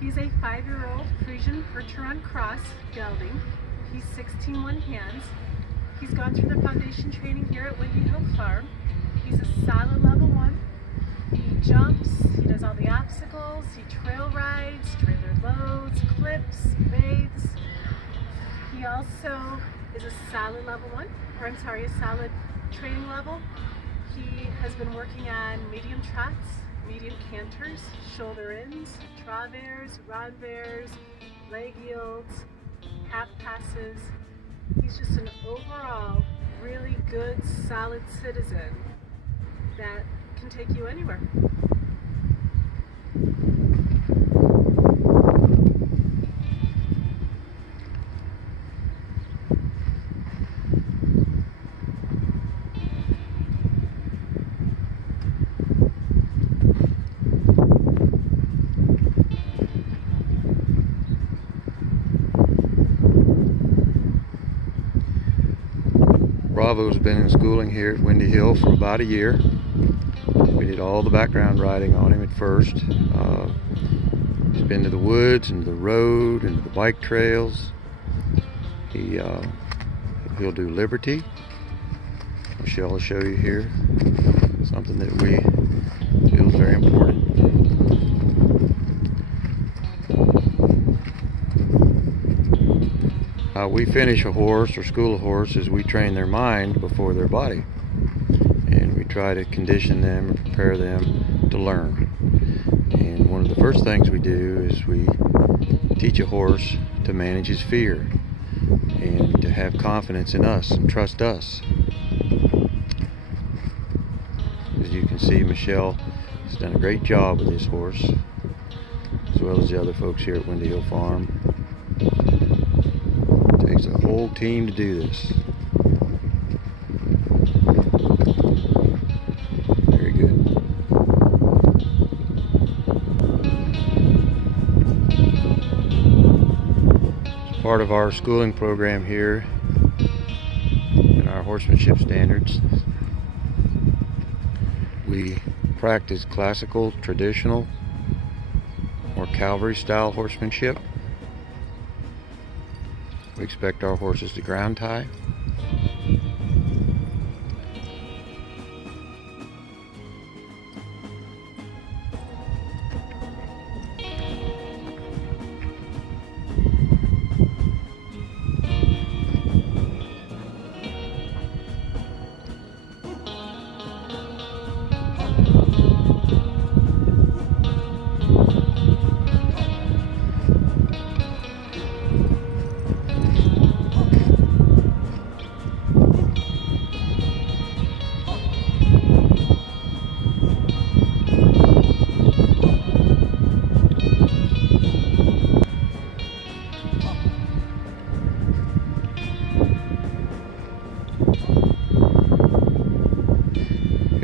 He's a 5-year-old Friesian Percheron cross gelding. He's 16 one hands. He's gone through the foundation training here at Windy Hill Farm. He's a solid level 1. He jumps, he does all the obstacles, he trail rides, trailer loads, clips, bathes. He also is a solid level 1, or I'm sorry, a solid training level. He has been working on medium trots, medium canters, shoulder ins, travers, rodvers, leg yields, half passes. He's just an overall really good, solid citizen that can take you anywhere. Bravo's been in schooling here at Windy Hill for about a year. We did all the background riding on him at first. He's been to the woods, and the road, and the bike trails. He'll do Liberty. Michelle will show you here something that we feel is very important. How we finish a horse or school a horse is we train their mind before their body, and we try to condition them and prepare them to learn. And one of the first things we do is we teach a horse to manage his fear and to have confidence in us and trust us. As you can see, Michelle has done a great job with this horse, as well as the other folks here at Windy Hill Farm. It takes a whole team to do this. Very good. As part of our schooling program here and our horsemanship standards, we practice classical, traditional, or cavalry style horsemanship. We expect our horses to ground tie.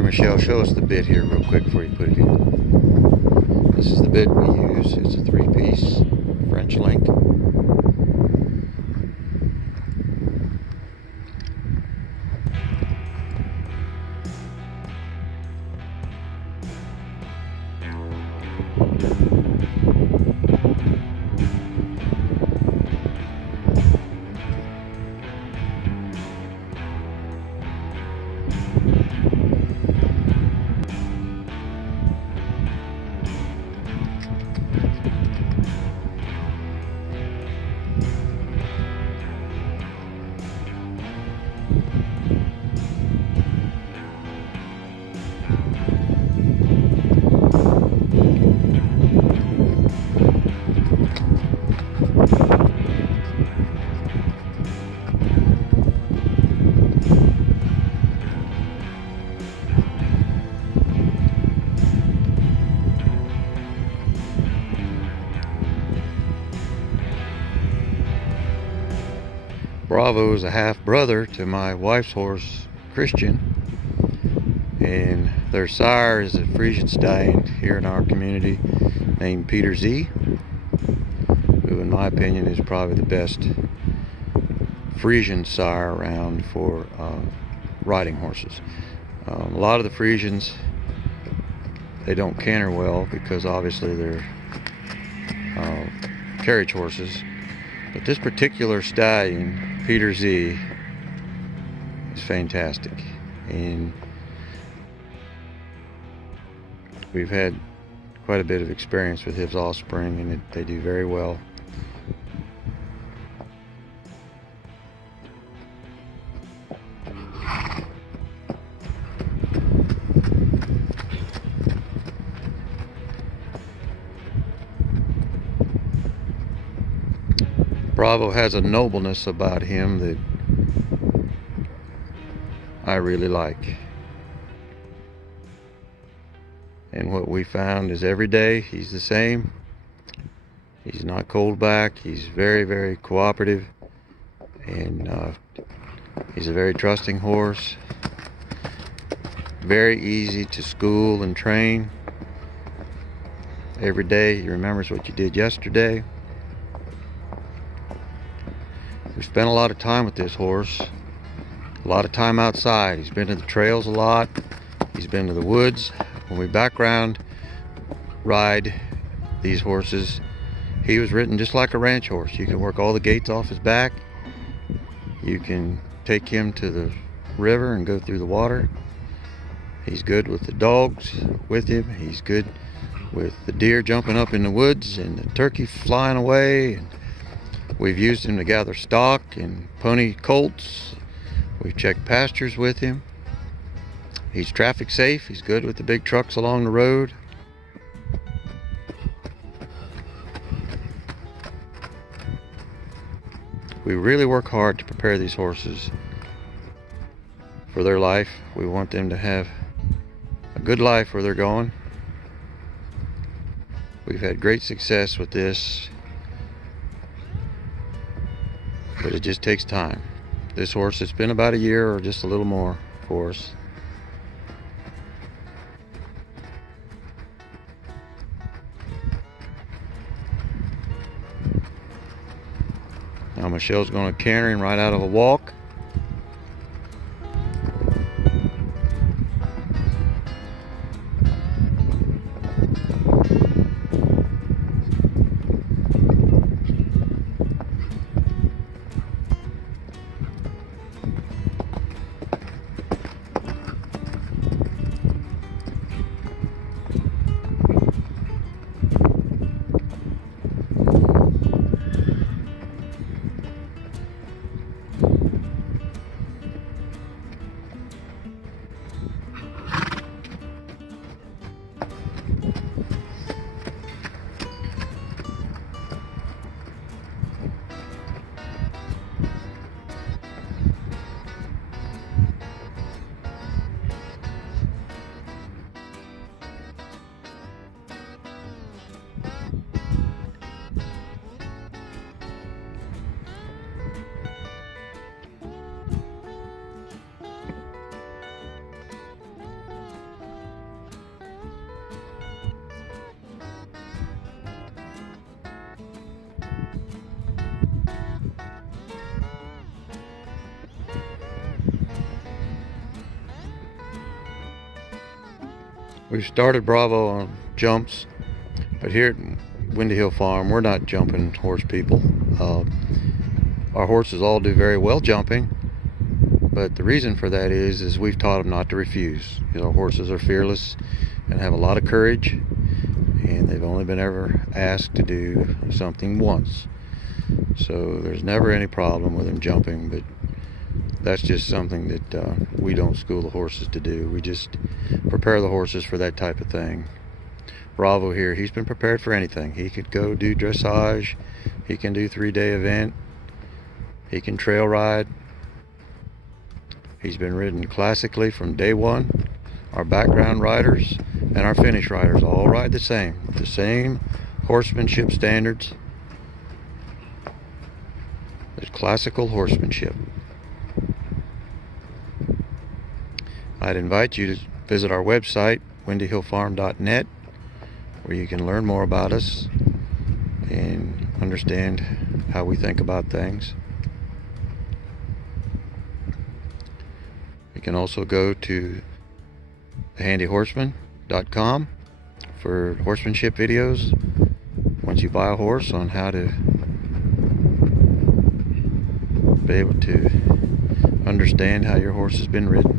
Michelle, show us the bit here real quick before you put it in. This is the bit we use. It's a 3-piece French link. Bravo is a half brother to my wife's horse, Christian, and their sire is a Friesian stallion here in our community named Pedigree, who in my opinion is probably the best Friesian sire around for riding horses. A lot of the Friesians, they don't canter well because obviously they're carriage horses. But this particular stallion, Peter Z, is fantastic. And we've had quite a bit of experience with his offspring, and they do very well. Bravo has a nobleness about him that I really like. And what we found is every day he's the same. He's not cold back. He's very, very cooperative. And he's a very trusting horse. Very easy to school and train. Every day he remembers what you did yesterday. We spent a lot of time with this horse, a lot of time outside. He's been to the trails a lot. He's been to the woods. When we background ride these horses, he was ridden just like a ranch horse. You can work all the gates off his back. You can take him to the river and go through the water. He's good with the dogs with him. He's good with the deer jumping up in the woods and the turkey flying away. And we've used him to gather stock and pony colts. We've checked pastures with him. He's traffic safe. He's good with the big trucks along the road. We really work hard to prepare these horses for their life. We want them to have a good life where they're going. We've had great success with this, but it just takes time. This horse, it's been about a year or just a little more for us. Now Michelle's going to canter him right out of a walk. We've started Bravo on jumps, but here at Windy Hill Farm, we're not jumping horse people. Our horses all do very well jumping, but the reason for that is we've taught them not to refuse. You know, horses are fearless and have a lot of courage, and they've only been ever asked to do something once. So there's never any problem with them jumping, but that's just something that we don't school the horses to do. We just prepare the horses for that type of thing. Bravo here, he's been prepared for anything. He could go do dressage, he can do 3-day event, he can trail ride. He's been ridden classically from day one. Our background riders and our finish riders all ride the same horsemanship standards. There's classical horsemanship. I'd invite you to visit our website, windyhillfarm.net, where you can learn more about us and understand how we think about things. You can also go to thehandyhorseman.com for horsemanship videos. Once once you buy a horse on how to be able to understand how your horse has been ridden.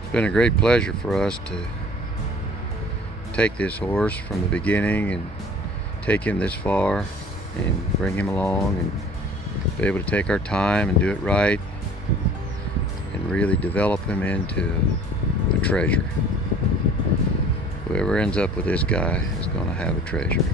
It's been a great pleasure for us to take this horse from the beginning and take him this far and bring him along and be able to take our time and do it right and really develop him into a treasure. Whoever ends up with this guy is going to have a treasure.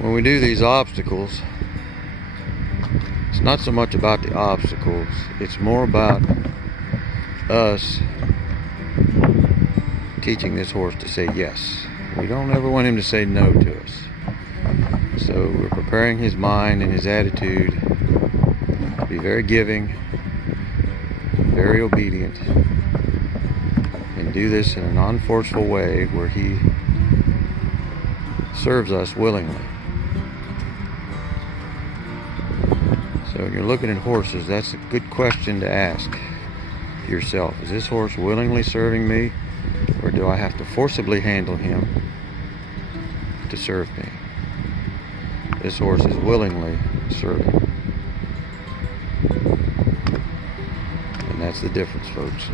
When we do these obstacles, it's not so much about the obstacles, it's more about us teaching this horse to say yes. We don't ever want him to say no to us. So we're preparing his mind and his attitude to be very giving, very obedient, and do this in a non-forceful way where he serves us willingly. So when you're looking at horses, that's a good question to ask yourself. Is this horse willingly serving me, or do I have to forcibly handle him to serve me? This horse is willingly serving. And that's the difference, folks.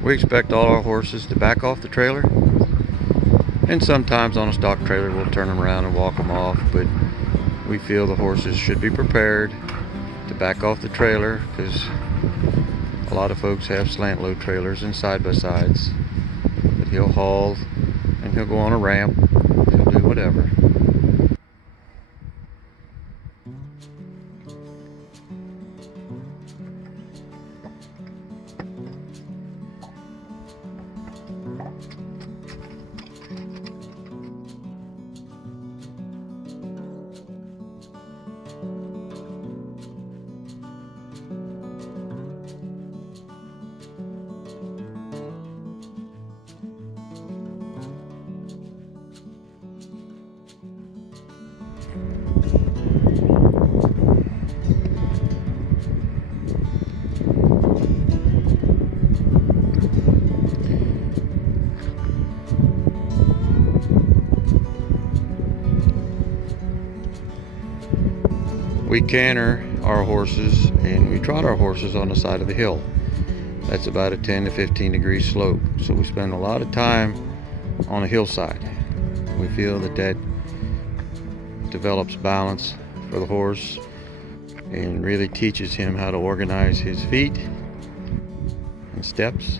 We expect all our horses to back off the trailer, and sometimes on a stock trailer we'll turn them around and walk them off, but we feel the horses should be prepared to back off the trailer because a lot of folks have slant load trailers and side-by-sides that he'll haul, and he'll go on a ramp, he'll do whatever. We canter our horses and we trot our horses on the side of the hill. That's about a 10 to 15 degree slope. So we spend a lot of time on a hillside. We feel that that develops balance for the horse and really teaches him how to organize his feet and steps.